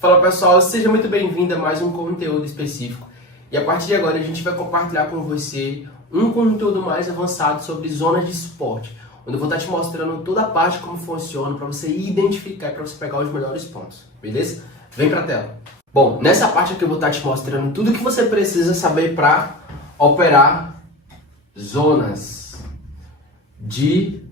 Fala pessoal, seja muito bem-vindo a mais um conteúdo específico. E a partir de agora a gente vai compartilhar com você um conteúdo mais avançado sobre zonas de suporte, onde eu vou estar te mostrando toda a parte como funciona para você identificar e para você pegar os melhores pontos, beleza? Vem pra tela. Bom, nessa parte aqui eu vou estar te mostrando tudo que você precisa saber para operar zonas de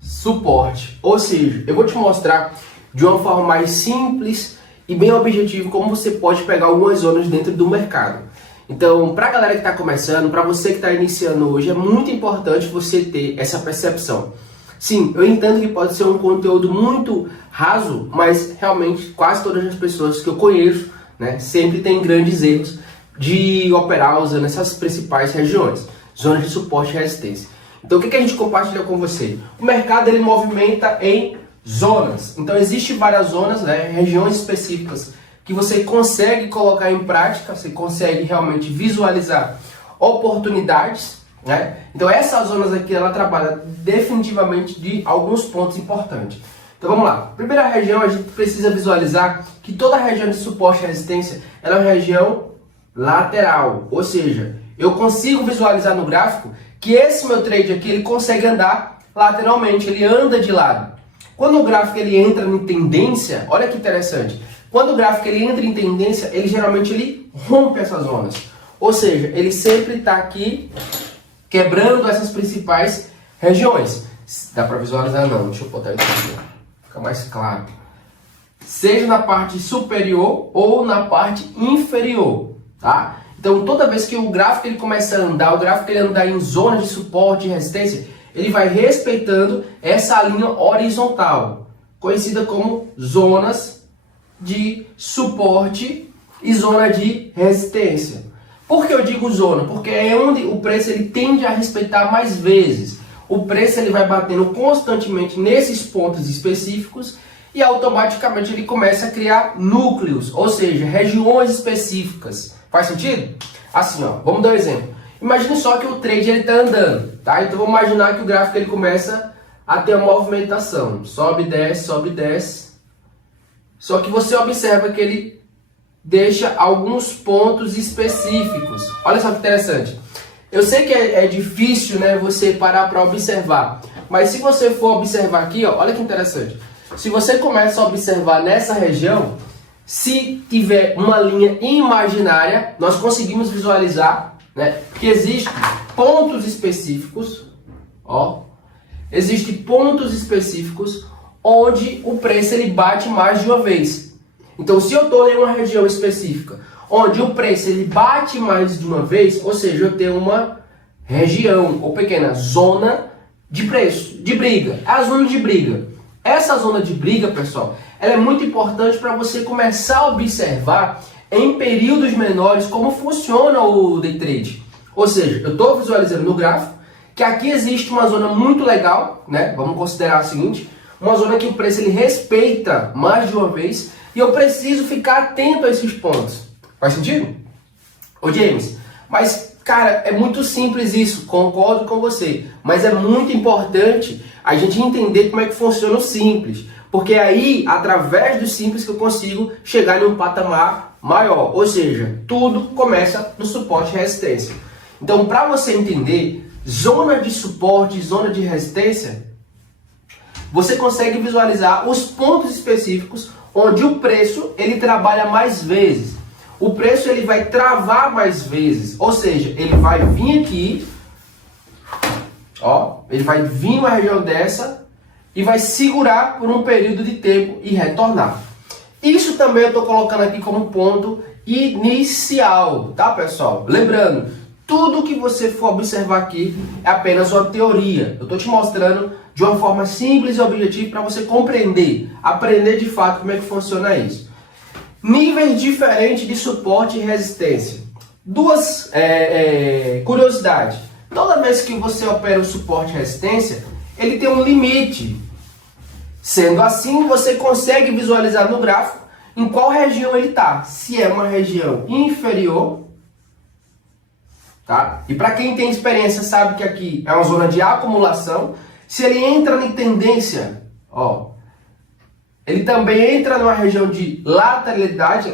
suporte. Ou seja, eu vou te mostrar de uma forma mais simples e bem objetiva como você pode pegar algumas zonas dentro do mercado. Então, para a galera que está começando, para você que está iniciando hoje, é muito importante você ter essa percepção. Sim, eu entendo que pode ser um conteúdo muito raso, mas realmente quase todas as pessoas que eu conheço, né, sempre tem grandes erros de operar usando essas principais regiões, zonas de suporte e resistência. Então, o que a gente compartilha com você? O mercado ele movimenta em zonas. Então, existem várias zonas, né, regiões específicas que você consegue colocar em prática, você consegue realmente visualizar oportunidades, né? Então, essas zonas aqui, ela trabalha definitivamente de alguns pontos importantes. Então, vamos lá. Primeira região, a gente precisa visualizar que toda região de suporte e resistência, ela é uma região lateral, ou seja, eu consigo visualizar no gráfico que esse meu trade aqui, ele consegue andar lateralmente, ele anda de lado. Quando o gráfico ele entra em tendência, olha que interessante, quando o gráfico ele entra em tendência, ele geralmente rompe essas zonas. Ou seja, ele sempre está aqui quebrando essas principais regiões. Dá para visualizar? Não, deixa eu botar isso aqui, fica mais claro. Seja na parte superior ou na parte inferior, tá? Então, toda vez que o gráfico ele começa a andar, o gráfico ele andar em zona de suporte e resistência, ele vai respeitando essa linha horizontal, conhecida como zonas de suporte e zona de resistência. Por que eu digo zona? Porque é onde o preço ele tende a respeitar mais vezes. O preço ele vai batendo constantemente nesses pontos específicos e automaticamente ele começa a criar núcleos, ou seja, regiões específicas. Faz sentido? Assim, ó, vamos dar um exemplo. Imagine só que o trade ele está andando, tá? Então vamos imaginar que o gráfico ele começa a ter uma movimentação, sobe, desce, sobe, desce. Só que você observa que ele deixa alguns pontos específicos. Olha só que interessante. Eu sei que é difícil, né, você parar para observar, mas se você for observar aqui, ó, olha que interessante. Se você começa a observar nessa região, se tiver uma linha imaginária, nós conseguimos visualizar, né, que existem pontos específicos, ó, existem pontos específicos onde o preço ele bate mais de uma vez. Então, se eu estou em uma região específica onde o preço ele bate mais de uma vez, ou seja, eu tenho uma região ou pequena zona de preço, de briga, é a zona de briga. Essa zona de briga, pessoal, ela é muito importante para você começar a observar em períodos menores como funciona o day trade. Ou seja, eu estou visualizando no gráfico que aqui existe uma zona muito legal, né? Vamos considerar a seguinte, uma zona que o preço ele respeita mais de uma vez e eu preciso ficar atento a esses pontos. Faz sentido? Ô James, mas cara, é muito simples isso, concordo com você, mas é muito importante a gente entender como é que funciona o simples, porque aí, através do simples que eu consigo chegar em um patamar maior, ou seja, tudo começa no suporte e resistência. Então, para você entender zona de suporte e zona de resistência, você consegue visualizar os pontos específicos onde o preço ele trabalha mais vezes. O preço ele vai travar mais vezes, ou seja, ele vai vir aqui, ó, ele vai vir uma região dessa e vai segurar por um período de tempo e retornar. Isso também eu estou colocando aqui como ponto inicial, tá pessoal? Lembrando, tudo que você for observar aqui é apenas uma teoria. Eu estou te mostrando de uma forma simples e objetiva para você compreender, aprender de fato como é que funciona isso. Níveis diferentes de suporte e resistência. Duas curiosidades. Toda vez que você opera o suporte e resistência, ele tem um limite. Sendo assim, você consegue visualizar no gráfico em qual região ele está. Se é uma região inferior, tá? E para quem tem experiência sabe que aqui é uma zona de acumulação. Se ele entra em tendência, ó, ele também entra numa região de lateralidade,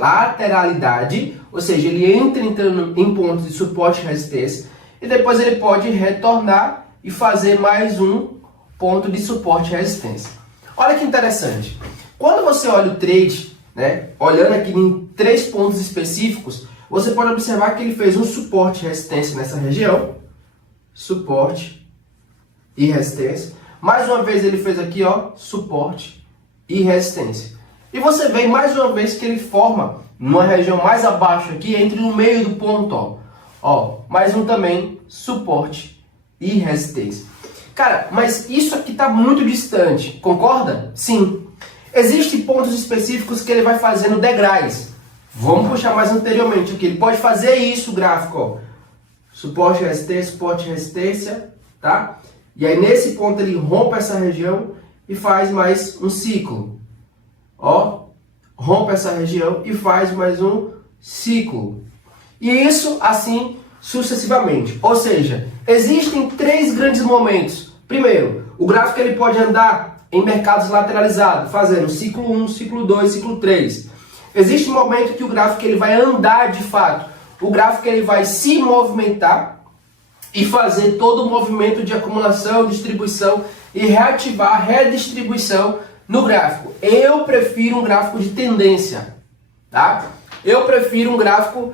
ou seja, ele entra em pontos de suporte e resistência, e depois ele pode retornar e fazer mais um ponto de suporte e resistência. Olha que interessante. Quando você olha o trade, né, olhando aqui em 3 pontos específicos, você pode observar que ele fez um suporte e resistência nessa região, suporte e resistência. Mais uma vez ele fez aqui, ó, suporte e resistência. E você vê mais uma vez que ele forma numa região mais abaixo aqui, entre no meio do ponto, ó, mais um também, suporte e resistência. Cara, mas isso aqui está muito distante, concorda? Sim. Existem pontos específicos que ele vai fazendo degraus. Vamos puxar mais anteriormente aqui. Ele pode fazer isso, o gráfico, ó. Suporte e resistência, tá? E aí nesse ponto ele rompe essa região e faz mais um ciclo. Ó, rompe essa região e faz mais um ciclo. E isso assim sucessivamente. Ou seja, existem 3 grandes momentos. Primeiro, o gráfico ele pode andar em mercados lateralizados, fazendo ciclo 1, ciclo 2, ciclo 3. Existe um momento que o gráfico ele vai andar de fato. O gráfico ele vai se movimentar e fazer todo o movimento de acumulação, distribuição e reativar a redistribuição no gráfico. Eu prefiro um gráfico de tendência, tá? Eu prefiro um gráfico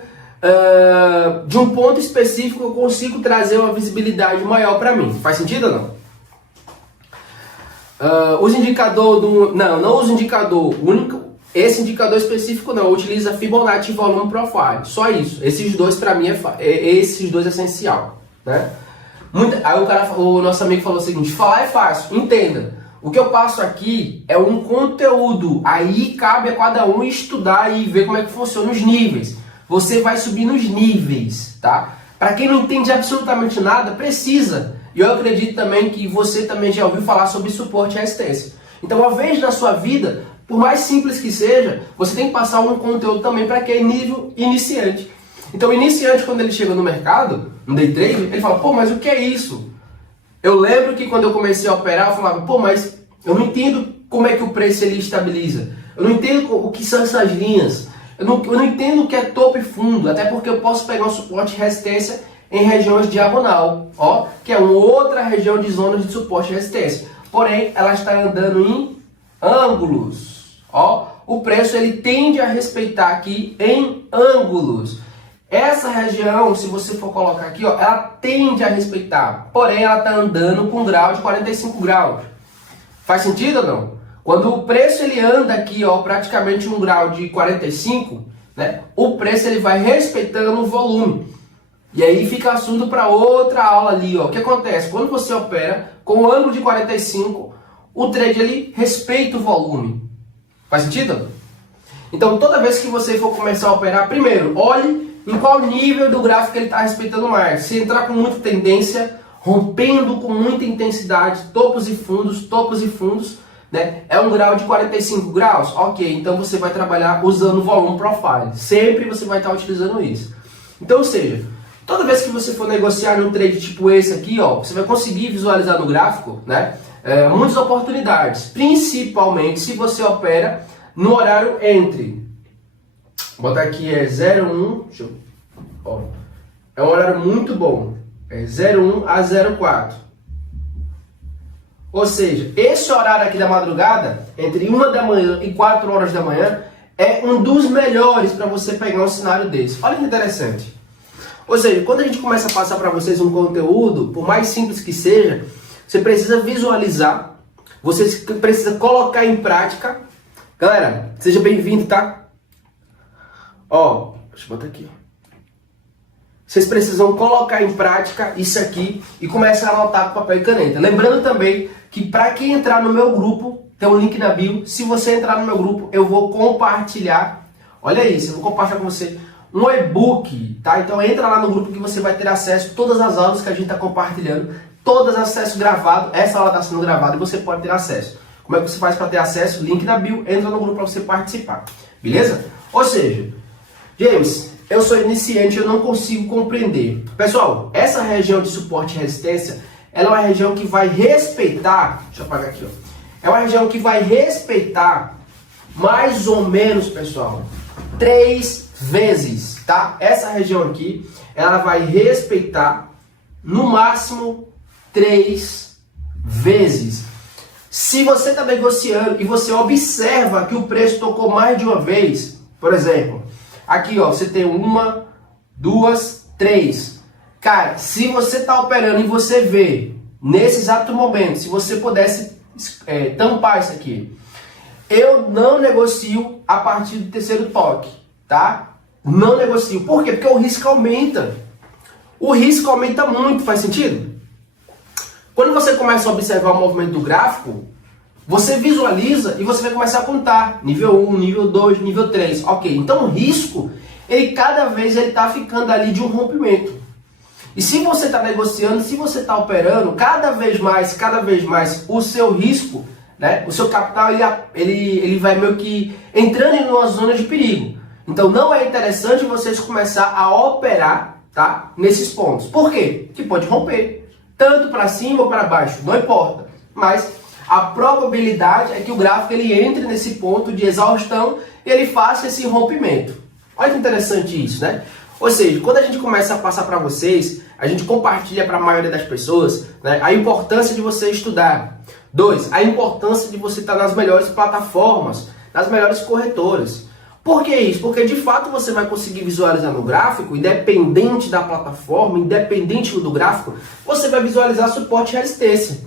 de um ponto específico que eu consigo trazer uma visibilidade maior para mim. Faz sentido ou não? Os indicadores não usa indicador único. Esse indicador específico não, utiliza Fibonacci e Volume Profile. Só isso. Esses dois para mim esses dois é essencial, né? Aí o nosso amigo falou o seguinte: falar é fácil, entenda. O que eu passo aqui é um conteúdo. Aí cabe a cada um estudar e ver como é que funciona os níveis. Você vai subir nos níveis, tá? Para quem não entende absolutamente nada, precisa. E eu acredito também que você também já ouviu falar sobre suporte e resistência. Então, uma vez na sua vida, por mais simples que seja, você tem que passar um conteúdo também para quem é nível iniciante. Então, o iniciante, quando ele chega no mercado, no day trade, ele fala: pô, mas o que é isso? Eu lembro que quando eu comecei a operar, eu falava: pô, mas eu não entendo como é que o preço ele estabiliza. Eu não entendo o que são essas linhas. Eu não entendo o que é topo e fundo, até porque eu posso pegar um suporte e resistência em regiões diagonal, ó, que é uma outra região de zonas de suporte e resistência. Porém, ela está andando em ângulos, ó. O preço ele tende a respeitar aqui em ângulos. Essa região, se você for colocar aqui, ó, ela tende a respeitar. Porém, ela está andando com um grau de 45 graus. Faz sentido ou não? Quando o preço ele anda aqui, ó, praticamente um grau de 45, né? O preço ele vai respeitando o volume. E aí fica assunto para outra aula ali, ó. O que acontece? Quando você opera com o ângulo de 45, o trade ele respeita o volume. Faz sentido? Então, toda vez que você for começar a operar, primeiro, olhe em qual nível do gráfico ele está respeitando mais. Se entrar com muita tendência, rompendo com muita intensidade, topos e fundos, né? É um grau de 45 graus? Ok, então você vai trabalhar usando o Volume Profile. Sempre você vai estar utilizando isso. Então, ou seja, toda vez que você for negociar num trade tipo esse aqui, ó, você vai conseguir visualizar no gráfico, né, muitas oportunidades. Principalmente se você opera no horário entre... Vou botar aqui 01... Deixa eu, ó, é um horário muito bom. É 01 a 04. Ou seja, esse horário aqui da madrugada, entre 1 da manhã e 4 horas da manhã, é um dos melhores para você pegar um cenário desse. Olha que interessante. Ou seja, quando a gente começa a passar para vocês um conteúdo, por mais simples que seja, você precisa visualizar, você precisa colocar em prática. Galera, seja bem-vindo, tá? Ó, deixa eu botar aqui. Vocês precisam colocar em prática isso aqui e começar a anotar com papel e caneta. Lembrando também que para quem entrar no meu grupo, tem um link na bio. Se você entrar no meu grupo, eu vou compartilhar. Olha isso, eu vou compartilhar com você um e-book, tá? Então entra lá no grupo que você vai ter acesso a todas as aulas que a gente está compartilhando. Todas acesso gravado. Essa aula está sendo gravada e você pode ter acesso. Como é que você faz para ter acesso? Link na bio, entra no grupo para você participar. Beleza? Ou seja, James, eu sou iniciante, eu não consigo compreender. Pessoal, essa região de suporte e resistência, ela é uma região que vai respeitar, deixa eu apagar aqui, ó. É uma região que vai respeitar mais ou menos, pessoal, 3 vezes, tá? Essa região aqui, ela vai respeitar no máximo 3 vezes. Se você está negociando e você observa que o preço tocou mais de uma vez, por exemplo, aqui ó, você tem 1, 2, 3. Cara, se você está operando e você vê nesse exato momento, se você pudesse tampar isso aqui, eu não negocio a partir do terceiro toque, tá? Não negocio. Por quê? Porque o risco aumenta. O risco aumenta muito, faz sentido? Quando você começa a observar o movimento do gráfico, você visualiza e você vai começar a contar. Nível 1, nível 2, nível 3. Ok, então o risco, ele cada vez está ficando ali de um rompimento. E se você está negociando, se você está operando, cada vez mais o seu risco, né, o seu capital, ele vai meio que entrando em uma zona de perigo. Então não é interessante vocês começar a operar, tá, nesses pontos. Por quê? Que pode romper, tanto para cima ou para baixo, não importa. Mas a probabilidade é que o gráfico ele entre nesse ponto de exaustão e ele faça esse rompimento. Olha que interessante isso, né? Ou seja, quando a gente começa a passar para vocês, a gente compartilha para a maioria das pessoas, né, a importância de você estudar. 2, a importância de você estar nas melhores plataformas, nas melhores corretoras. Por que isso? Porque de fato você vai conseguir visualizar no gráfico, independente da plataforma, independente do gráfico, você vai visualizar suporte e resistência.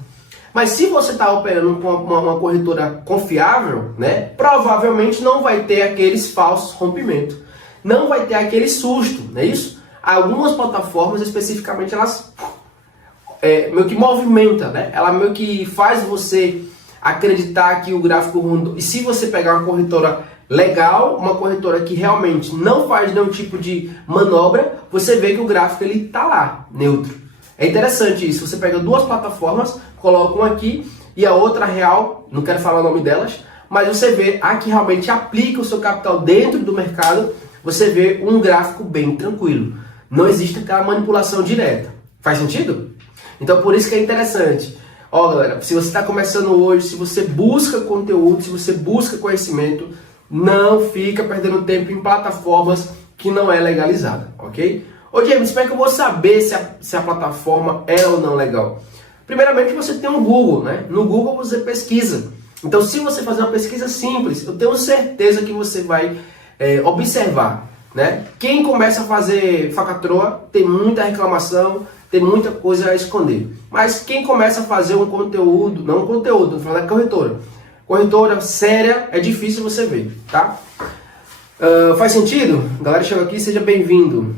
Mas se você está operando com uma corretora confiável, né, provavelmente não vai ter aqueles falsos rompimentos. Não vai ter aquele susto, não é isso? Algumas plataformas especificamente, elas meio que movimentam, né? Ela meio que faz você acreditar que o gráfico ruim. E se você pegar uma corretora legal, uma corretora que realmente não faz nenhum tipo de manobra, você vê que o gráfico ele tá lá, neutro. É interessante isso. Você pega duas plataformas, coloca uma aqui e a outra real, não quero falar o nome delas, mas você vê a que realmente aplica o seu capital dentro do mercado, você vê um gráfico bem tranquilo. Não existe aquela manipulação direta. Faz sentido? Então por isso que é interessante. Ó galera, se você está começando hoje, se você busca conteúdo, se você busca conhecimento, não fica perdendo tempo em plataformas que não é legalizada, ok? Ô James, como é que eu vou saber se a plataforma é ou não legal? Primeiramente você tem um Google, né? No Google você pesquisa. Então se você fazer uma pesquisa simples, eu tenho certeza que você vai observar, né? Quem começa a fazer falcatrua tem muita reclamação, tem muita coisa a esconder. Mas quem começa a fazer um conteúdo, não um conteúdo, tô falando da corretora séria, é difícil você ver, tá? Faz sentido? Galera, chegou aqui, seja bem-vindo.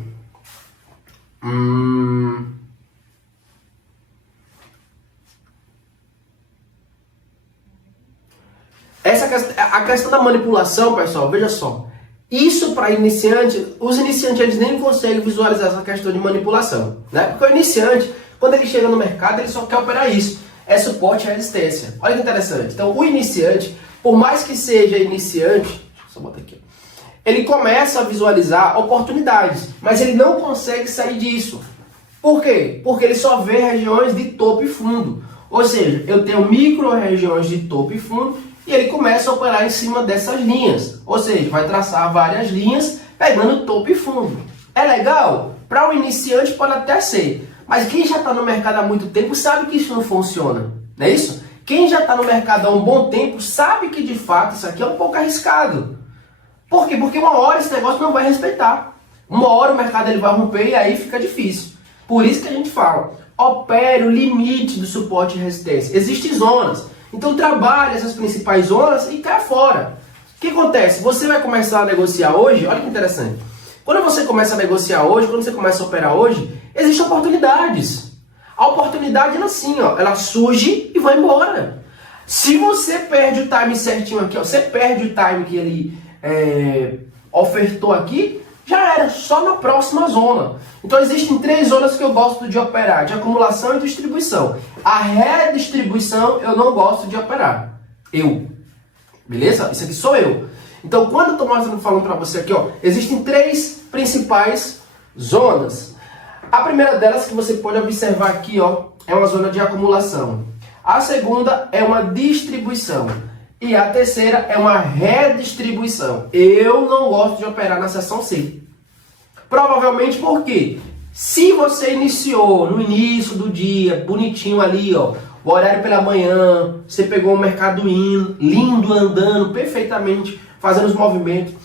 A questão da manipulação, pessoal, veja só. Isso para iniciante, os iniciantes eles nem conseguem visualizar essa questão de manipulação, né? Porque o iniciante, quando ele chega no mercado, ele só quer operar isso. É suporte e resistência. Olha que interessante. Então, o iniciante, por mais que seja iniciante, deixa eu só botar aqui, ele começa a visualizar oportunidades, mas ele não consegue sair disso. Por quê? Porque ele só vê regiões de topo e fundo. Ou seja, eu tenho micro regiões de topo e fundo e ele começa a operar em cima dessas linhas. Ou seja, vai traçar várias linhas pegando topo e fundo. É legal? Para o iniciante pode até ser. Mas quem já está no mercado há muito tempo sabe que isso não funciona. Não é isso? Quem já está no mercado há um bom tempo sabe que de fato isso aqui é um pouco arriscado. Por quê? Porque uma hora esse negócio não vai respeitar. Uma hora o mercado ele vai romper e aí fica difícil. Por isso que a gente fala, opere o limite do suporte e resistência. Existem zonas. Então trabalhe essas principais zonas e cai fora. O que acontece? Você vai começar a negociar hoje, olha que interessante. Quando você começa a negociar hoje, quando você começa a operar hoje, existem oportunidades. A oportunidade ela assim, ó, ela surge e vai embora. Se você perde o time certinho aqui, ó, você perde o time que ele ofertou aqui, já era, só na próxima zona. Então existem 3 zonas que eu gosto de operar, de acumulação e distribuição. A redistribuição eu não gosto de operar. Beleza? Isso aqui sou eu. Então quando eu estou falando para você aqui, ó, existem 3 principais zonas. A primeira delas que você pode observar aqui, ó, é uma zona de acumulação. A segunda é uma distribuição. E a terceira é uma redistribuição. Eu não gosto de operar na seção C. Provavelmente porque se você iniciou no início do dia, bonitinho ali, ó, o horário pela manhã, você pegou um mercado lindo, andando perfeitamente, fazendo os movimentos.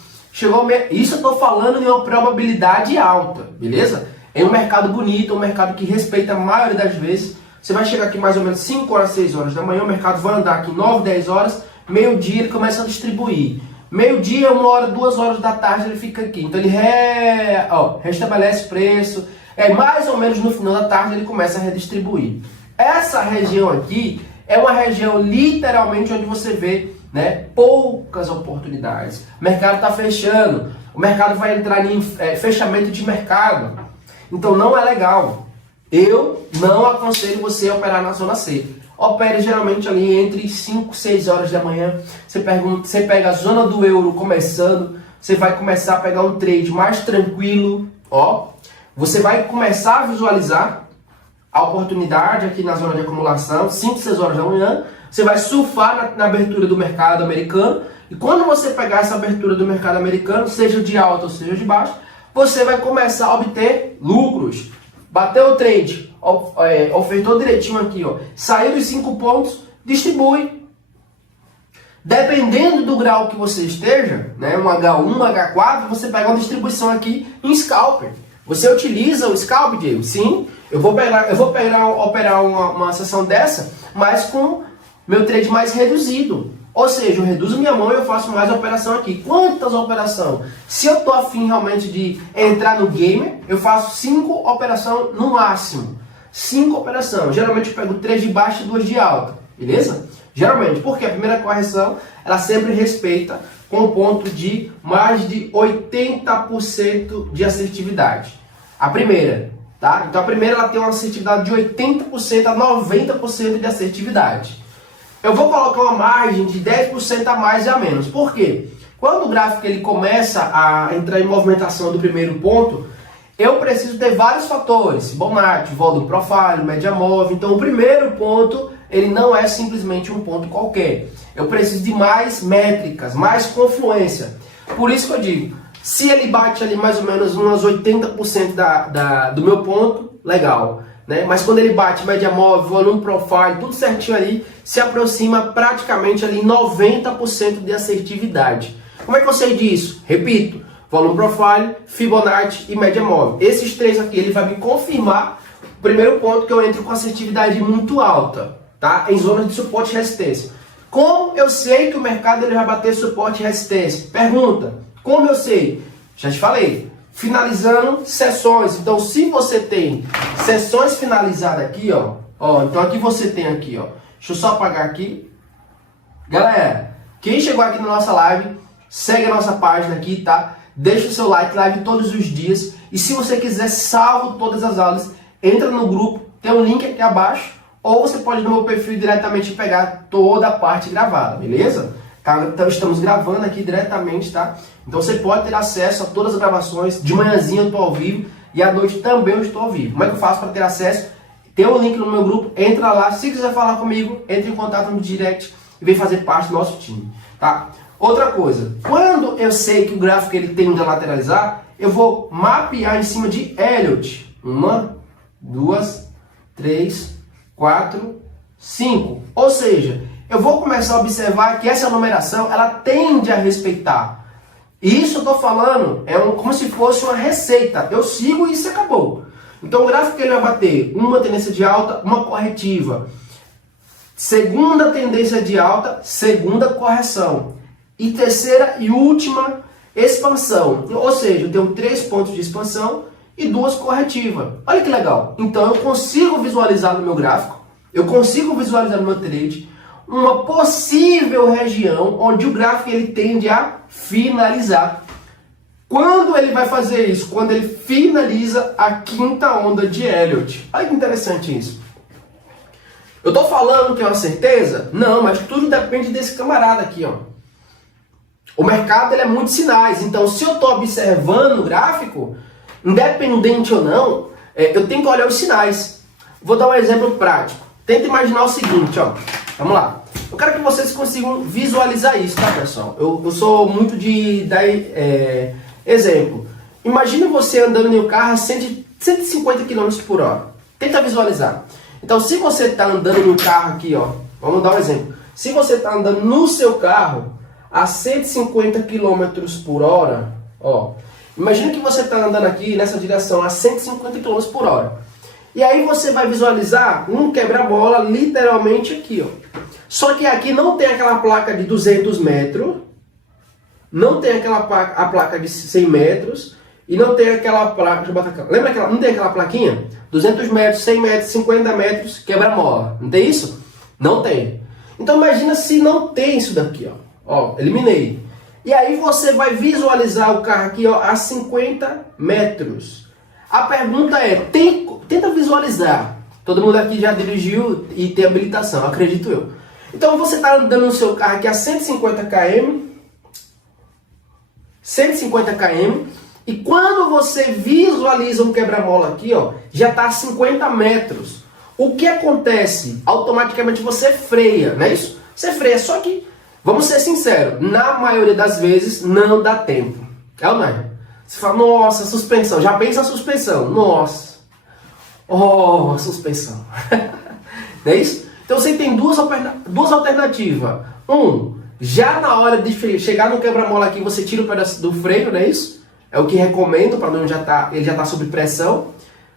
Isso eu estou falando de uma probabilidade alta, beleza? É um mercado bonito, um mercado que respeita a maioria das vezes. Você vai chegar aqui mais ou menos 5 horas, 6 horas da manhã, o mercado vai andar aqui 9, 10 horas, meio-dia ele começa a distribuir. Meio-dia, 1 hora, 2 horas da tarde ele fica aqui. Então ele restabelece preço. Mais ou menos no final da tarde ele começa a redistribuir. Essa região aqui é uma região literalmente onde você vê, né, poucas oportunidades. O mercado está fechando. O mercado vai entrar em fechamento de mercado. Então não é legal. Eu não aconselho você a operar na zona C. Opere geralmente ali entre 5 e 6 horas da manhã. Você pega a zona do euro começando. Você vai começar a pegar um trade mais tranquilo. Ó, você vai começar a visualizar a oportunidade aqui na zona de acumulação, 5, 6 horas da manhã. Você vai surfar na abertura do mercado americano. E quando você pegar essa abertura do mercado americano, seja de alta ou seja de baixo, você vai começar a obter lucros. Bateu o trade, ofertou direitinho aqui, ó, saiu dos 5 pontos, distribui. Dependendo do grau que você esteja, né, um H1, um H4, você pega uma distribuição aqui em scalper. Você utiliza o scalp, Diego? Sim, eu vou operar uma sessão dessa, mas com meu trade mais reduzido. Ou seja, eu reduzo minha mão e eu faço mais operação aqui. Quantas operações? Se eu estou afim realmente de entrar no gamer, eu faço 5 operações no máximo. 5 operações. Geralmente eu pego 3 de baixa e 2 de alta. Beleza? Geralmente, porque a primeira correção, ela sempre respeita com um ponto de mais de 80% de assertividade. A primeira, tá? Então a primeira ela tem uma assertividade de 80% a 90% de assertividade. Eu vou colocar uma margem de 10% a mais e a menos. Por quê? Quando o gráfico ele começa a entrar em movimentação do primeiro ponto, eu preciso ter vários fatores. Fibonacci, volume profile, média móvel. Então o primeiro ponto, ele não é simplesmente um ponto qualquer. Eu preciso de mais métricas, mais confluência. Por isso que eu digo, se ele bate ali mais ou menos umas 80% do meu ponto, legal. Né? Mas quando ele bate média móvel, volume profile, tudo certinho ali, se aproxima praticamente ali 90% de assertividade. Como é que eu sei disso? Repito, volume profile, Fibonacci e média móvel. Esses 3 aqui, ele vai me confirmar o primeiro ponto que eu entro com assertividade muito alta, tá? Em zonas de suporte e resistência. Como eu sei que o mercado ele vai bater suporte e resistência? Pergunta, como eu sei? Já te falei. Finalizando sessões. Então, se você tem sessões finalizadas aqui, ó, então aqui você tem aqui, ó. Deixa eu só apagar aqui. Galera, quem chegou aqui na nossa live, segue a nossa página aqui, tá? Deixa o seu like, live todos os dias. E se você quiser salvo todas as aulas, entra no grupo, tem um link aqui abaixo. Ou você pode ir no meu perfil diretamente pegar toda a parte gravada, beleza? Tá? Então estamos gravando aqui diretamente, tá? Então você pode ter acesso a todas as gravações. De manhãzinha eu estou ao vivo e à noite também eu estou ao vivo. Como é que eu faço para ter acesso? Tem um link no meu grupo, entra lá. Se quiser falar comigo, entre em contato no direct e vem fazer parte do nosso time, tá? Outra coisa, quando eu sei que o gráfico ele tende a lateralizar, eu vou mapear em cima de Elliott. 1, 2, 3, 4, 5. Ou seja, eu vou começar a observar que essa numeração ela tende a respeitar. Isso eu estou falando como se fosse uma receita. Eu sigo e isso acabou. Então o gráfico ele vai bater uma tendência de alta, uma corretiva. Segunda tendência de alta, segunda correção. E terceira e última expansão. Ou seja, eu tenho 3 pontos de expansão e 2 corretivas. Olha que legal. Então eu consigo visualizar no meu gráfico, eu consigo visualizar no meu trade uma possível região onde o gráfico ele tende a finalizar. Quando ele vai fazer isso? Quando ele finaliza a 5ª onda de Elliott. Olha que interessante isso. Eu estou falando que é uma certeza? Não, mas tudo depende desse camarada aqui, ó. O mercado ele é muitos sinais. Então, se eu estou observando o gráfico, independente ou não, eu tenho que olhar os sinais. Vou dar um exemplo prático. Tenta imaginar o seguinte, ó. Vamos lá. Eu quero que vocês consigam visualizar isso, tá, pessoal? Eu sou muito de dar exemplo. Imagina você andando em um carro a 150 km por hora. Tenta visualizar. Então, se você está andando em um carro aqui, ó, vamos dar um exemplo. Se você está andando no seu carro a 150 km por hora, ó, imagina que você está andando aqui nessa direção a 150 km por hora. E aí você vai visualizar um quebra-mola literalmente aqui, ó. Só que aqui não tem aquela placa de 200 metros, não tem aquela a placa de 100 metros e não tem aquela placa, deixa eu botar aqui, lembra aquela, não tem aquela plaquinha? 200 metros, 100 metros, 50 metros, quebra-mola. Não tem isso? Não tem. Então imagina se não tem isso daqui, ó. Ó, eliminei. E aí você vai visualizar o carro aqui, ó, a 50 metros. A pergunta é, tenta visualizar. Todo mundo aqui já dirigiu e tem habilitação, acredito eu. Então você está andando no seu carro aqui a 150 km, e quando você visualiza um quebra-mola aqui, ó, já está a 50 metros. O que acontece? Automaticamente você freia, não é isso? Você freia, só que, vamos ser sinceros, na maioria das vezes não dá tempo. É ou não é? Você fala, nossa, suspensão, já pensa a suspensão, nossa, oh, suspensão. Não é isso? Então você tem duas alternativas. Já na hora de chegar no quebra-mola aqui, você tira o pedaço do freio, não é isso? É o que recomendo, para não ele já está sob pressão,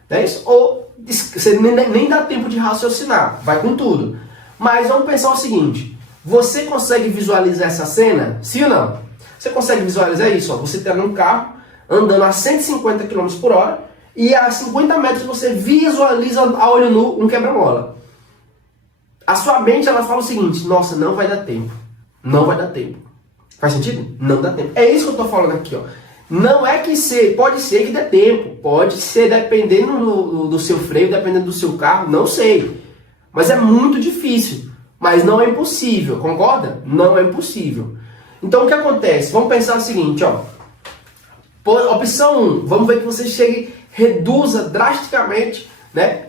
não é isso? Ou você nem dá tempo de raciocinar, vai com tudo. Mas vamos pensar o seguinte, você consegue visualizar essa cena? Sim ou não? Você consegue visualizar isso? Ó, você está num carro, andando a 150 km por hora, e a 50 metros você visualiza a olho nu um quebra-mola. A sua mente, ela fala o seguinte, nossa, não vai dar tempo. Não vai dar tempo. Faz sentido? Não dá tempo. É isso que eu estou falando aqui, ó. Não é que pode ser que dê tempo. Pode ser dependendo do seu freio, dependendo do seu carro, não sei. Mas é muito difícil. Mas não é impossível, concorda? Não é impossível. Então o que acontece? Vamos pensar o seguinte, ó. Opção 1, vamos ver que você chegue, reduza drasticamente, né,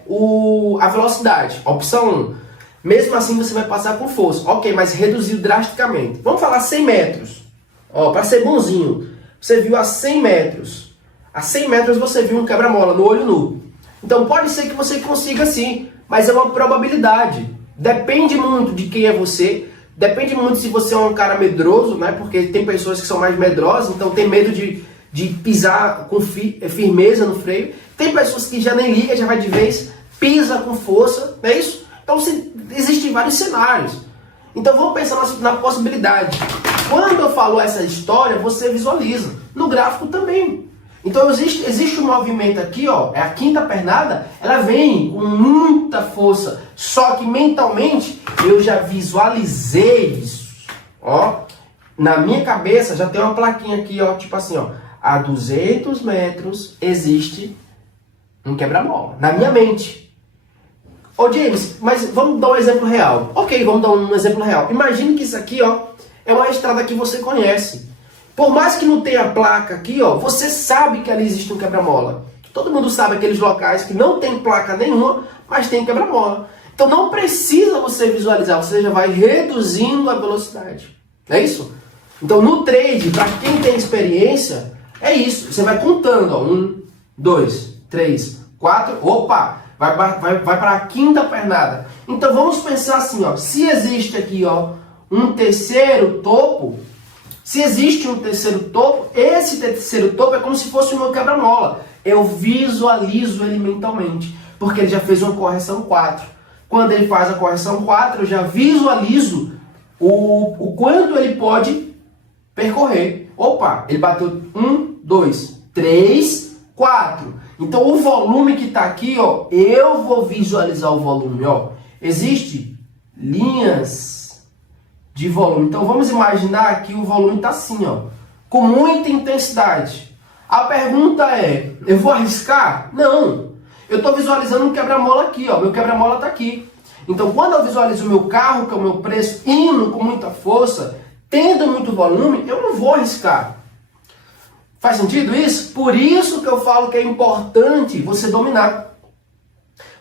a velocidade. Opção 1. Mesmo assim você vai passar com força. Ok, mas reduziu drasticamente. Vamos falar 100 metros. Ó, para ser bonzinho. Você viu a 100 metros. A 100 metros você viu um quebra-mola no olho nu. Então pode ser que você consiga sim, mas é uma probabilidade. Depende muito de quem é você. Depende muito se você é um cara medroso, né? Porque tem pessoas que são mais medrosas, então tem medo de pisar com firmeza no freio. Tem pessoas que já nem liga, já vai de vez, pisa com força, não é isso? Então existem vários cenários. Então vamos pensar na possibilidade. Quando eu falo essa história, você visualiza. No gráfico também. Então existe um movimento aqui, ó, é a quinta pernada, ela vem com muita força. Só que mentalmente eu já visualizei isso. Ó, na minha cabeça já tem uma plaquinha aqui, ó, tipo assim, ó, a 200 metros existe um quebra-mola. Na minha mente. Ô James, mas vamos dar um exemplo real. Ok, vamos dar um exemplo real. Imagine que isso aqui, ó, é uma estrada que você conhece. Por mais que não tenha placa aqui, ó, você sabe que ali existe um quebra-mola. Todo mundo sabe aqueles locais que não tem placa nenhuma, mas tem quebra-mola. Então não precisa você visualizar, você já vai reduzindo a velocidade. É isso? Então no trade, para quem tem experiência, é isso. Você vai contando, ó, 1, 2, 3, 4, opa! Vai para a quinta pernada. Então vamos pensar assim, ó, se existe aqui, ó, um terceiro topo, se existe um terceiro topo, esse terceiro topo é como se fosse o meu quebra-mola. Eu visualizo ele mentalmente, porque ele já fez uma correção 4. Quando ele faz a correção 4, eu já visualizo o quanto ele pode percorrer. Opa, ele bateu 1, 2, 3, 4. Então o volume que está aqui, ó, eu vou visualizar o volume, ó. Existe linhas de volume. Então vamos imaginar que o volume está assim, ó, com muita intensidade. A pergunta é, eu vou arriscar? Não. Eu estou visualizando um quebra-mola aqui, ó. Meu quebra-mola está aqui. Então quando eu visualizo o meu carro, que é o meu preço, indo com muita força, tendo muito volume, eu não vou arriscar. Faz sentido isso? Por isso que eu falo que é importante você dominar.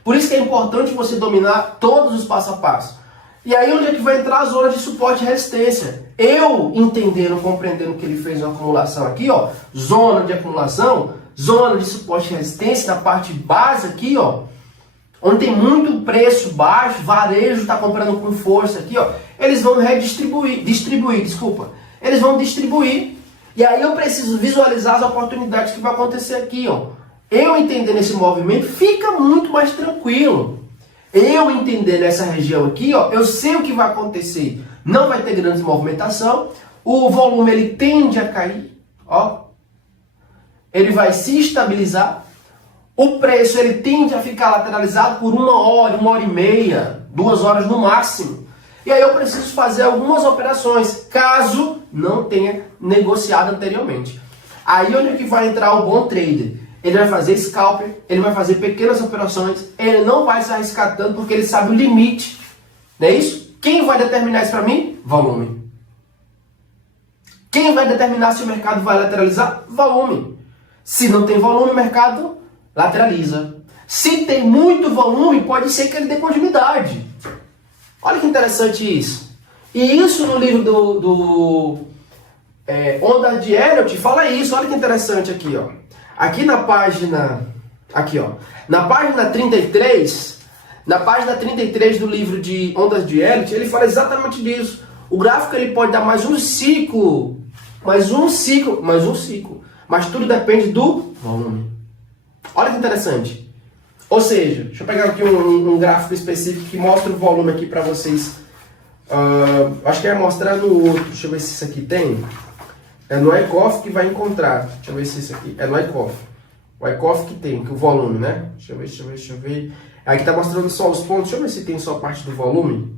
Por isso que é importante você dominar todos os passo a passo. E aí onde é que vai entrar a zona de suporte e resistência? Eu entendendo, compreendendo que ele fez uma acumulação aqui, ó, zona de acumulação, zona de suporte e resistência, na parte base aqui, ó, onde tem muito preço baixo, varejo está comprando com força aqui, ó, eles vão eles vão distribuir, e aí eu preciso visualizar as oportunidades que vai acontecer aqui, ó. Eu entendendo esse movimento, fica muito mais tranquilo. Eu entendendo essa região aqui, ó, eu sei o que vai acontecer. Não vai ter grande movimentação, o volume ele tende a cair, ó. Ele vai se estabilizar. O preço ele tende a ficar lateralizado por 1 hora, 1 hora e meia, 2 horas no máximo. E aí eu preciso fazer algumas operações, caso não tenha negociado anteriormente. Aí onde é que vai entrar o bom trader? Ele vai fazer scalper, ele vai fazer pequenas operações, ele não vai se arriscar tanto porque ele sabe o limite. Não é isso? Quem vai determinar isso para mim? Volume. Quem vai determinar se o mercado vai lateralizar? Volume. Se não tem volume, o mercado lateraliza. Se tem muito volume, pode ser que ele dê continuidade. Olha que interessante isso. E isso no livro do Onda de Elliott fala isso. Olha que interessante aqui, ó. Aqui na página, aqui ó, na página 33 do livro de Ondas de Elliott, ele fala exatamente disso. O gráfico ele pode dar mais um ciclo, mais um ciclo, mas tudo depende do volume. Olha que interessante. Ou seja, deixa eu pegar aqui um gráfico específico que mostra o volume aqui para vocês. Acho que vai mostrar no outro. Deixa eu ver se isso aqui tem. É no Wyckoff que vai encontrar. Deixa eu ver se isso aqui é no Wyckoff. O Wyckoff que tem, que o volume, né? Deixa eu ver. Aqui tá mostrando só os pontos. Deixa eu ver se tem só a parte do volume.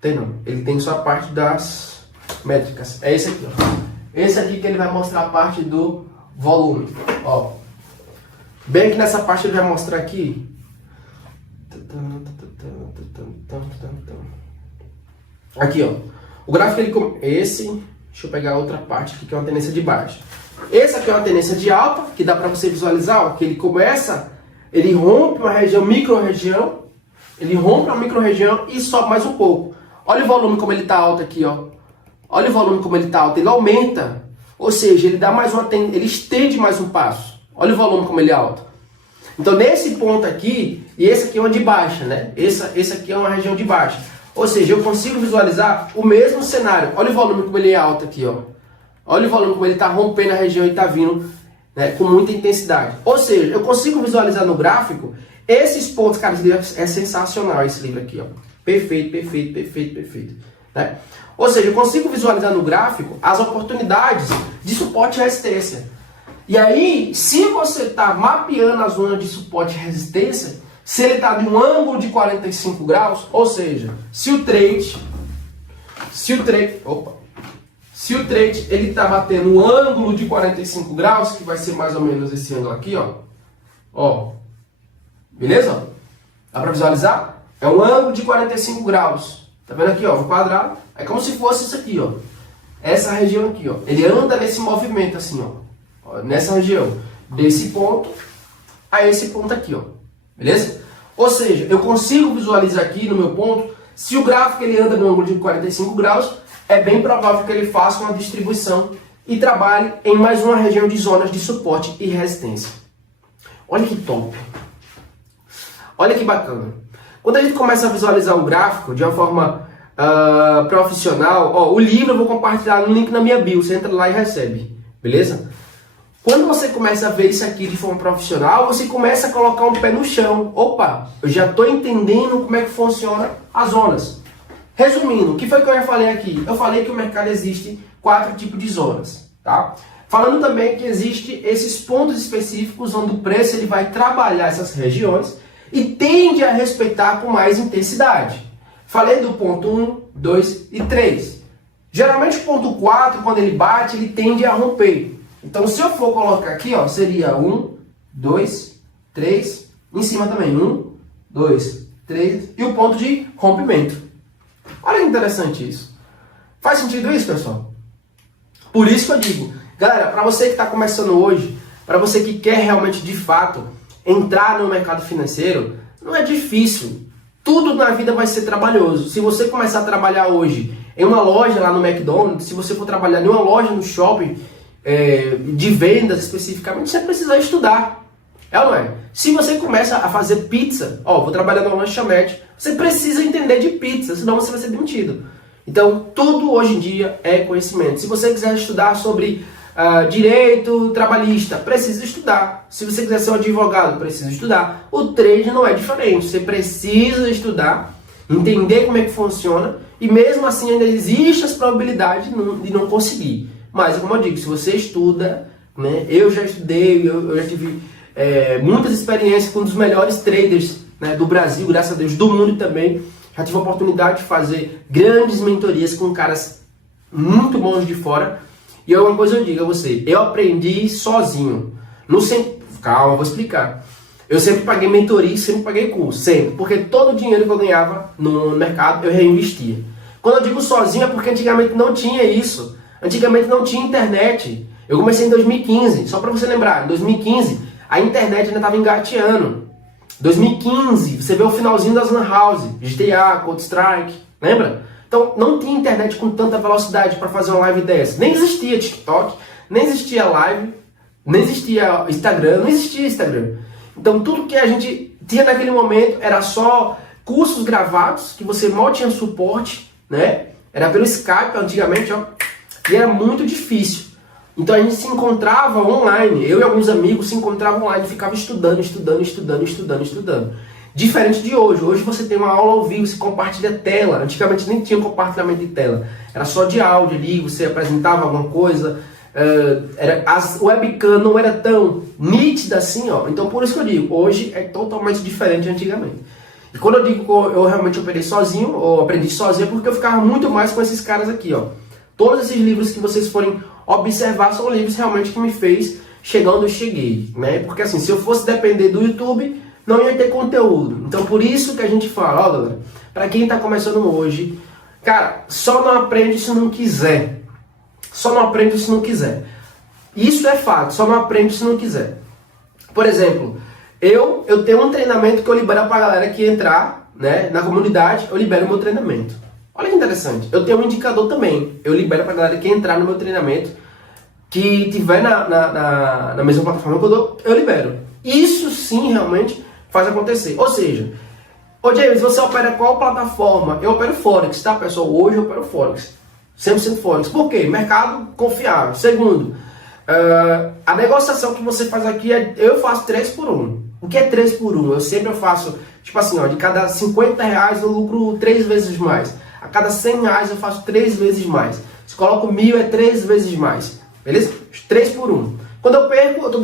Tem não. Ele tem só a parte das métricas. É esse aqui, ó. Esse aqui que ele vai mostrar a parte do volume. Ó. Bem aqui nessa parte ele vai mostrar aqui. Aqui, ó. O gráfico ele deixa eu pegar outra parte aqui que é uma tendência de baixa. Esse aqui é uma tendência de alta, que dá para você visualizar, ó, que ele começa, ele rompe uma região, micro-região, ele rompe uma micro-região e sobe mais um pouco. Olha o volume como ele tá alto aqui, ó. Olha o volume como ele tá alto, ele aumenta. Ou seja, ele dá mais ele estende mais um passo. Olha o volume como ele é alto. Então, nesse ponto aqui, e esse aqui é uma de baixa, né? Esse aqui é uma região de baixa. Ou seja, eu consigo visualizar o mesmo cenário. Olha o volume como ele é alto aqui, ó. Olha o volume como ele está rompendo a região e está vindo, né, com muita intensidade. Ou seja, eu consigo visualizar no gráfico esses pontos. Cara, esse livro é sensacional, esse livro aqui, ó. Perfeito. Né? Ou seja, eu consigo visualizar no gráfico as oportunidades de suporte e resistência. E aí, se você está mapeando a zona de suporte e resistência, se ele está de um ângulo de 45 graus, ou seja, se o trade ele está batendo um ângulo de 45 graus, que vai ser mais ou menos esse ângulo aqui, ó. Beleza? Dá para visualizar? É um ângulo de 45 graus. Tá vendo aqui, ó, um quadrado? É como se fosse isso aqui, ó. Essa região aqui, ó. Ele anda nesse movimento assim, ó. Nessa região. Desse ponto a esse ponto aqui, ó. Beleza? Ou seja, eu consigo visualizar aqui no meu ponto, se o gráfico ele anda no ângulo de 45 graus, é bem provável que ele faça uma distribuição e trabalhe em mais uma região de zonas de suporte e resistência. Olha que top. Olha que bacana. Quando a gente começa a visualizar o gráfico de uma forma profissional, ó, o livro eu vou compartilhar no link na minha bio, você entra lá e recebe, beleza? Quando você começa a ver isso aqui de forma profissional, você começa a colocar um pé no chão. Opa, eu já estou entendendo como é que funciona as zonas. Resumindo, o que foi que eu já falei aqui? Eu falei que o mercado existe 4 tipos de zonas, tá? Falando também que existe esses pontos específicos onde o preço ele vai trabalhar essas regiões e tende a respeitar com mais intensidade. Falei do ponto 1, 2 e 3. Geralmente o ponto 4, quando ele bate, ele tende a romper. Então, se eu for colocar aqui, ó, seria 1, 2, 3, em cima também 1, 2, 3 e o ponto de rompimento. Olha que interessante isso. Faz sentido isso, pessoal? Por isso que eu digo, galera, para você que está começando hoje, para você que quer realmente, de fato, entrar no mercado financeiro, Não é difícil. Tudo na vida vai ser trabalhoso. Se você começar a trabalhar hoje em uma loja lá no McDonald's, se você for trabalhar em uma loja no shopping, de vendas especificamente, você precisa estudar. É ou não é? Se você começa a fazer pizza, vou trabalhar numa lanchonete, você precisa entender de pizza, senão você vai ser demitido. Então, tudo hoje em dia é conhecimento. Se você quiser estudar sobre direito trabalhista, precisa estudar. Se você quiser ser um advogado, precisa estudar. O trade não é diferente. Você precisa estudar, entender como é que funciona, e mesmo assim ainda existe as probabilidades de não conseguir. Mas, como eu digo, se você estuda, né, eu já estudei, eu já tive muitas experiências com um dos melhores traders, né, do Brasil, graças a Deus, do mundo também. Já tive a oportunidade de fazer grandes mentorias com caras muito bons de fora. E uma coisa eu digo a você, eu aprendi sozinho. Calma, vou explicar. Eu sempre paguei mentoria, sempre paguei curso, sempre. Porque todo o dinheiro que eu ganhava no mercado, eu reinvestia. Quando eu digo sozinho, é porque antigamente não tinha isso. Antigamente não tinha internet. Eu comecei em 2015, só para você lembrar, em 2015 a internet ainda estava engateando. 2015, você vê o finalzinho das Lan House, GTA, Counter-Strike, lembra? Então não tinha internet com tanta velocidade para fazer uma live dessa. Nem existia TikTok, nem existia live, nem existia Instagram, não existia Instagram. Então tudo que a gente tinha naquele momento era só cursos gravados, que você mal tinha suporte, né? Era pelo Skype antigamente, e era muito difícil. Então a gente se encontrava online, eu e alguns amigos se encontravam online e ficavam estudando. Diferente de hoje. Hoje você tem uma aula ao vivo, você compartilha tela. Antigamente nem tinha compartilhamento de tela. Era só de áudio ali, você apresentava alguma coisa. A webcam não era tão nítida assim, Então por isso que eu digo, hoje é totalmente diferente de antigamente. E quando eu digo que eu realmente operei sozinho, ou aprendi sozinho, é porque eu ficava muito mais com esses caras aqui, Todos esses livros que vocês forem observar são livros realmente que me fez chegar onde eu cheguei, né? Porque assim, se eu fosse depender do YouTube, não ia ter conteúdo. Então por isso que a gente fala, galera, para quem tá começando hoje, cara, só não aprende se não quiser. Só não aprende se não quiser. Isso é fato, só não aprende se não quiser. Por exemplo, eu tenho um treinamento que eu libero pra galera que entrar, né, na comunidade, eu libero o meu treinamento. Olha que interessante, eu tenho um indicador também, eu libero pra galera que entrar no meu treinamento, que tiver na mesma plataforma que eu dou, eu libero. Isso sim realmente faz acontecer. Ou seja, James, você opera qual plataforma? Eu opero Forex, tá pessoal? Hoje eu opero Forex, 100% Forex. Por quê? Mercado confiável. Segundo, a negociação que você faz aqui, eu faço 3 por 1. O que é 3 por 1? Eu sempre faço, tipo assim, de cada 50 reais eu lucro 3 vezes mais. A cada 100 reais eu faço 3 vezes mais. Se coloco 1.000 é 3 vezes mais. Beleza? 3 por 1. Quando eu perco, eu estou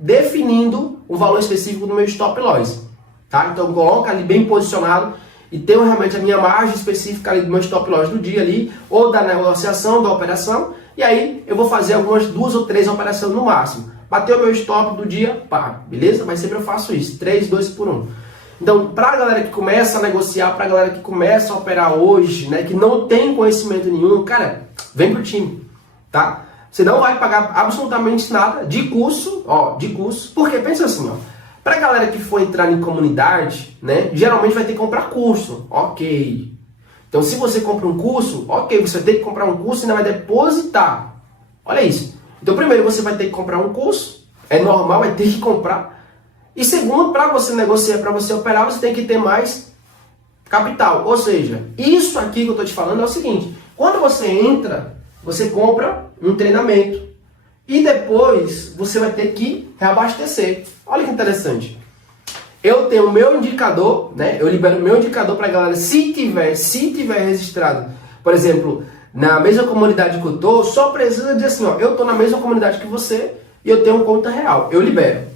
definindo um valor específico no meu stop loss. Tá? Então eu coloco ali bem posicionado e tenho realmente a minha margem específica ali do meu stop loss do dia ali, ou da negociação, da operação, e aí eu vou fazer algumas 2 ou 3 operações no máximo. Bateu o meu stop do dia, pá, beleza? Mas sempre eu faço isso, 3, 2 por 1. Então, para a galera que começa a negociar, para a galera que começa a operar hoje, né, que não tem conhecimento nenhum, cara, vem pro time, tá? Você não vai pagar absolutamente nada de curso, porque pensa assim, para a galera que for entrar em comunidade, né, geralmente vai ter que comprar curso, ok. Então, se você compra um curso, ok, você vai ter que comprar um curso e ainda vai depositar. Olha isso. Então, primeiro você vai ter que comprar um curso, é normal, vai ter que comprar. E segundo, para você negociar, para você operar, você tem que ter mais capital. Ou seja, isso aqui que eu estou te falando é o seguinte, quando você entra, você compra um treinamento e depois você vai ter que reabastecer. Olha que interessante. Eu tenho o meu indicador, né? Eu libero o meu indicador para a galera, se tiver registrado, por exemplo, na mesma comunidade que eu tô, só precisa dizer assim, eu tô na mesma comunidade que você e eu tenho conta real. Eu libero.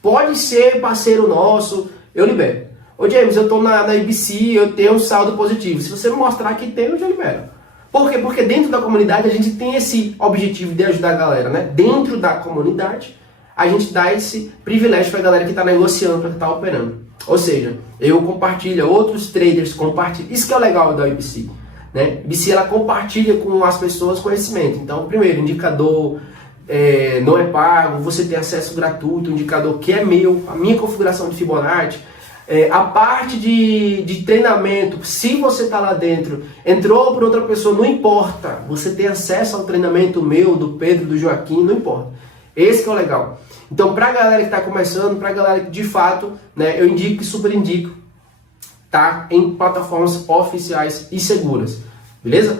Pode ser parceiro nosso, eu libero. Ô James, eu tô na IBC, eu tenho um saldo positivo. Se você me mostrar que tem, eu já libero. Por quê? Porque dentro da comunidade a gente tem esse objetivo de ajudar a galera, né? Dentro da comunidade, a gente dá esse privilégio para a galera que está negociando, para que está operando. Ou seja, eu compartilho, outros traders compartilham. Isso que é o legal da IBC, né? A IBC, ela compartilha com as pessoas conhecimento. Então, primeiro, indicador, não é pago, você tem acesso gratuito, um indicador que é meu, a minha configuração de Fibonacci, a parte de treinamento, se você está lá dentro, entrou por outra pessoa, não importa, você tem acesso ao treinamento meu, do Pedro, do Joaquim, não importa. Esse que é o legal. Então, para a galera que está começando, para a galera que de fato, né, eu indico e super indico, tá em plataformas oficiais e seguras, beleza?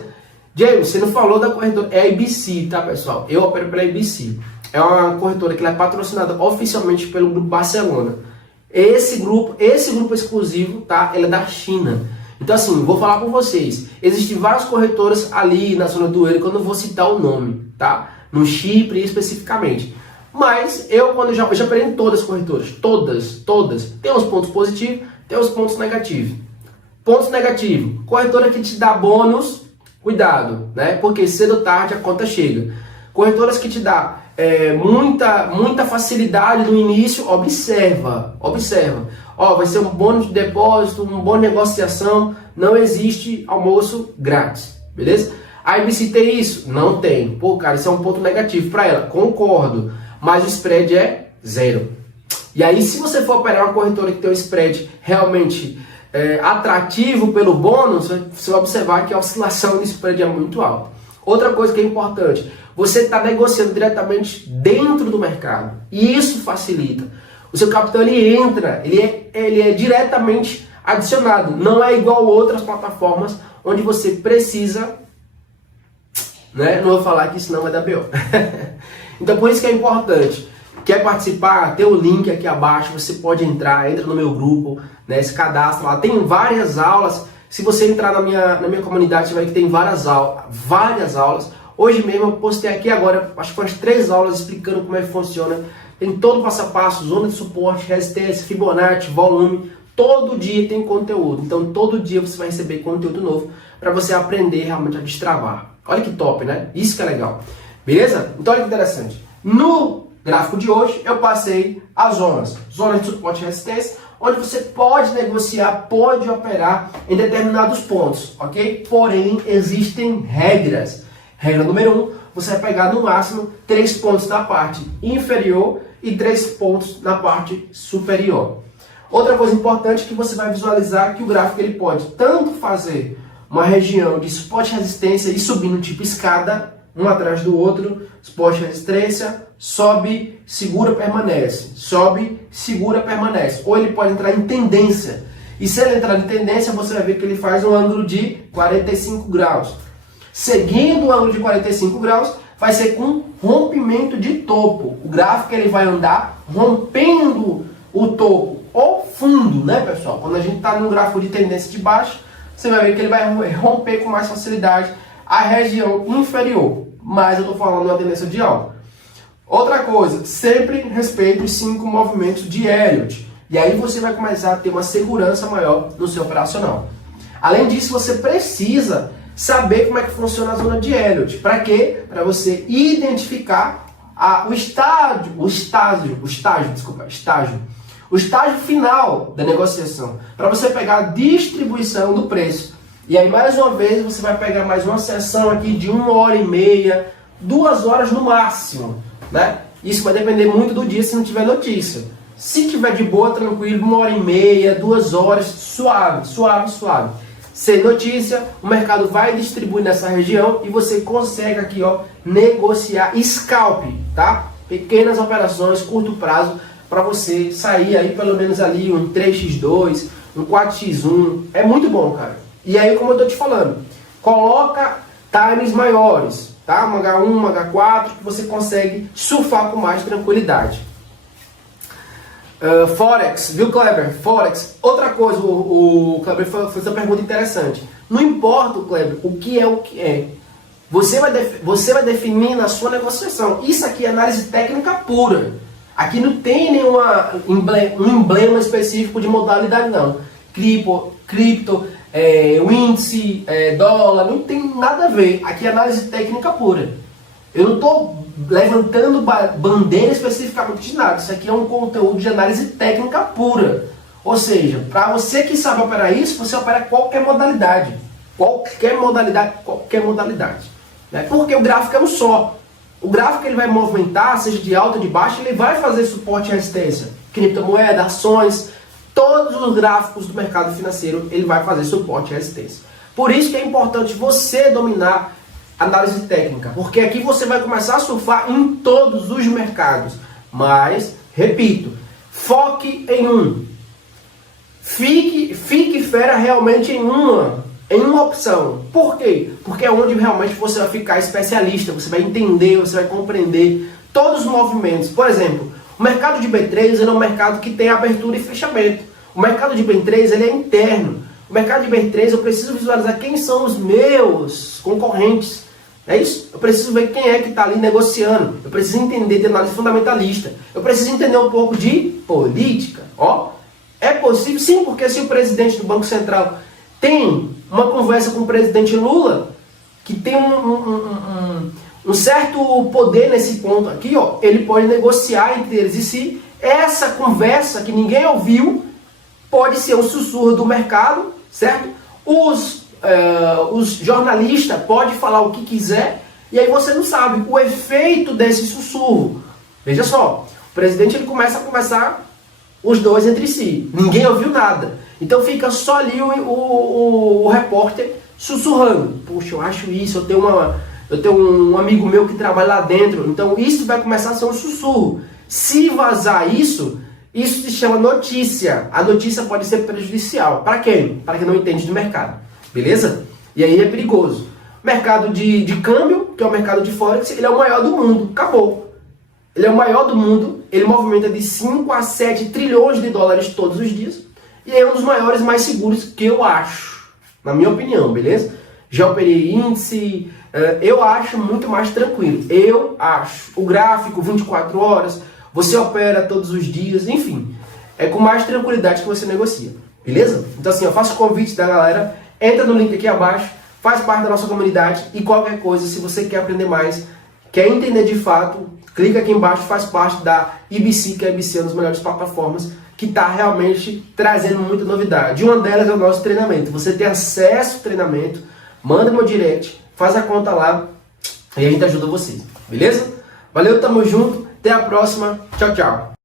James, você não falou da corretora, é a ABC, tá pessoal? Eu opero pela ABC. É uma corretora que ela é patrocinada oficialmente pelo Grupo Barcelona. Esse grupo exclusivo, tá? Ele é da China. Então assim, vou falar com vocês. Existem várias corretoras ali na zona do euro, que eu não vou citar o nome, tá? No Chipre especificamente. Mas eu já operei em todas as corretoras. Todas. Tem uns pontos positivos, tem uns pontos negativos. Pontos negativos. Corretora que te dá bônus, cuidado, né? Porque cedo ou tarde a conta chega. Corretoras que te dá muita facilidade no início, observa. Ó, vai ser um bônus de depósito, um bônus de negociação, não existe almoço grátis, beleza? A ABC tem isso? Não tem. Pô, cara, isso é um ponto negativo para ela, concordo, mas o spread é 0. E aí, se você for operar uma corretora que tem um spread realmente atrativo pelo bônus, você vai observar que a oscilação do spread é muito alta. Outra coisa que é importante, você está negociando diretamente dentro do mercado. E isso facilita. O seu capital ele entra, ele é diretamente adicionado. Não é igual a outras plataformas onde você precisa, né? Não vou falar que isso não vai dar BO. Então por isso que é importante. Quer participar? Tem o link aqui abaixo, você pode entrar, entra no meu grupo, né? Se cadastra lá. Tem várias aulas. Se você entrar na minha comunidade, você vai ver que tem várias aulas. Hoje mesmo eu postei aqui agora, acho que foi umas 3 aulas explicando como é que funciona. Tem todo o passo a passo, zona de suporte, resistência, Fibonacci, volume. Todo dia tem conteúdo. Então todo dia você vai receber conteúdo novo para você aprender realmente a destravar. Olha que top, né? Isso que é legal. Beleza? Então olha que interessante. No gráfico de hoje eu passei as zonas. Zona de suporte e resistência, onde você pode negociar, pode operar em determinados pontos, ok? Porém, existem regras. Regra número 1, você vai pegar no máximo 3 pontos na parte inferior e 3 pontos na parte superior. Outra coisa importante é que você vai visualizar que o gráfico ele pode tanto fazer uma região de suporte e resistência e subindo tipo escada, um atrás do outro, suporte e resistência, sobe, segura, permanece. Sobe, segura, permanece. Ou ele pode entrar em tendência. E se ele entrar em tendência, você vai ver que ele faz um ângulo de 45 graus. Seguindo o ângulo de 45 graus, vai ser com rompimento de topo. O gráfico ele vai andar rompendo o topo, ou fundo, né, pessoal? Quando a gente está num gráfico de tendência de baixo, você vai ver que ele vai romper com mais facilidade a região inferior. Mas eu estou falando de uma tendência de alta. Outra coisa, sempre respeite os 5 movimentos de Elliott. E aí você vai começar a ter uma segurança maior no seu operacional. Além disso, você precisa saber como é que funciona a zona de Elliott. Para quê? Para você identificar o estágio final da negociação. Para você pegar a distribuição do preço. E aí, mais uma vez, você vai pegar mais uma sessão aqui de 1h30, 2 horas no máximo, né? Isso vai depender muito do dia se não tiver notícia. Se tiver de boa, tranquilo, 1h30, 2 horas, suave. Sem notícia, o mercado vai distribuir nessa região e você consegue aqui, ó, negociar scalp, tá? Pequenas operações, curto prazo, para você sair aí pelo menos ali um 3x2, um 4x1. É muito bom, cara. E aí, como eu tô te falando, coloca times maiores, tá? Um H1, um H4, que você consegue surfar com mais tranquilidade. Forex, viu, Kleber? Forex. Outra coisa, o Kleber fez uma pergunta interessante. Não importa, Kleber, o que é. Você vai definir na sua negociação. Isso aqui é análise técnica pura. Aqui não tem um emblema específico de modalidade, não. Cripto, o índice, dólar, não tem nada a ver. Aqui é análise técnica pura. Eu não estou levantando bandeira especificamente de nada. Isso aqui é um conteúdo de análise técnica pura. Ou seja, para você que sabe operar isso, você opera qualquer modalidade. Qualquer modalidade. Né? Porque o gráfico é um só. O gráfico ele vai movimentar, seja de alta ou de baixa, ele vai fazer suporte e resistência. Criptomoeda, ações, todos os gráficos do mercado financeiro, ele vai fazer suporte e resistência. Por isso que é importante você dominar análise técnica, porque aqui você vai começar a surfar em todos os mercados. Mas, repito, foque em um. Fique fera realmente em uma opção. Por quê? Porque é onde realmente você vai ficar especialista, você vai entender, você vai compreender todos os movimentos. Por exemplo, o mercado de B3 ele é um mercado que tem abertura e fechamento. O mercado de B3 ele é interno. O mercado de B3 eu preciso visualizar quem são os meus concorrentes. É isso? Eu preciso ver quem é que está ali negociando. Eu preciso entender de análise fundamentalista. Eu preciso entender um pouco de política. Ó, é possível? Sim, porque se o presidente do Banco Central tem uma conversa com o presidente Lula, que tem um certo poder nesse ponto aqui, ó, ele pode negociar entre eles. E se essa conversa que ninguém ouviu pode ser um sussurro do mercado, certo? Os jornalistas podem falar o que quiser e aí você não sabe o efeito desse sussurro. Veja só, o presidente ele começa a conversar os dois entre si, ninguém ouviu nada, então fica só ali o repórter sussurrando. Puxa, eu acho isso, eu tenho um amigo meu que trabalha lá dentro, então isso vai começar a ser um sussurro. Se vazar isso se chama notícia. A notícia pode ser prejudicial. Para quem? Para quem não entende do mercado. Beleza? E aí é perigoso. Mercado de câmbio, que é o mercado de Forex, ele é o maior do mundo. Acabou. Ele é o maior do mundo. Ele movimenta de 5 a 7 trilhões de dólares todos os dias. E é um dos maiores mais seguros que eu acho. Na minha opinião, beleza? Já operei índice. Eu acho muito mais tranquilo. Eu acho. O gráfico, 24 horas. Você opera todos os dias. Enfim. É com mais tranquilidade que você negocia. Beleza? Então assim, eu faço o convite da galera. Entra no link aqui abaixo, faz parte da nossa comunidade e qualquer coisa, se você quer aprender mais, quer entender de fato, clica aqui embaixo, faz parte da IBC, que é a IBC, uma das melhores plataformas, que está realmente trazendo muita novidade. E uma delas é o nosso treinamento. Você tem acesso ao treinamento, manda no meu direct, faz a conta lá e a gente ajuda vocês, beleza? Valeu, tamo junto, até a próxima, tchau, tchau.